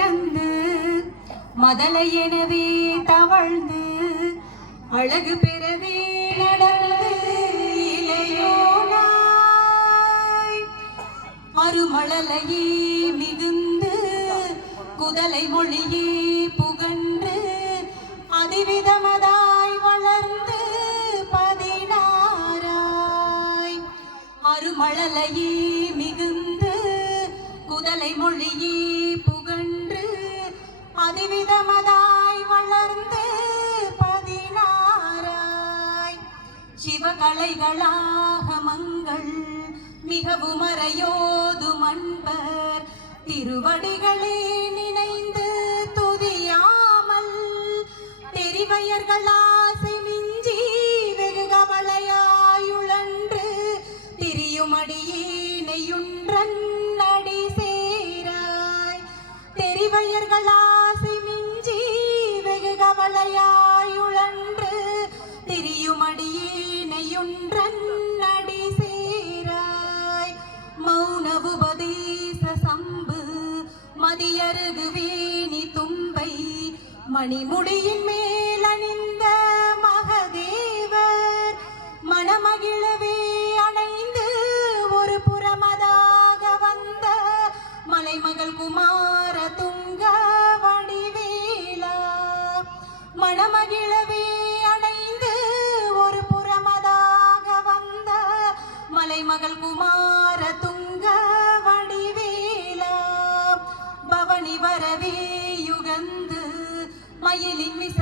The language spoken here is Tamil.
பிறந்து மதலை எனவே தவழ்ந்து அழகு பெறவே நடந்து இளையோனாய் அருமழலையே மிகுந்து குதலை மொழியே புகன்று அதிவிதமதாய் வளர்ந்து பதினாராய் அருமழலையே மிகுந்து குதலை மொழியே பதிவிதமதாய் வளர்ந்து பதினாராய் சிவகலைகளாக மங்கள் மிகவும் அறையோது மண்பர் திருவடிகளே நினைந்து துதியாமல் தெரிவயர்களாசை மிஞ்சி வெகு கவலையாயுழன்று திரியுமடியேனையுன்றன் அடி சேராய் தெரிவையர்களா மதியருகு வீணி தும்பை மணிமுடியின் மேல் அணிந்த மகதேவர். மனமகிழவே அணைந்து ஒரு புறமதாக வந்த மலைமகள் குமார துங்க வடிவேலா. மணமகிழவே பவனி வரவே யுகந்து மயிலின் விசையே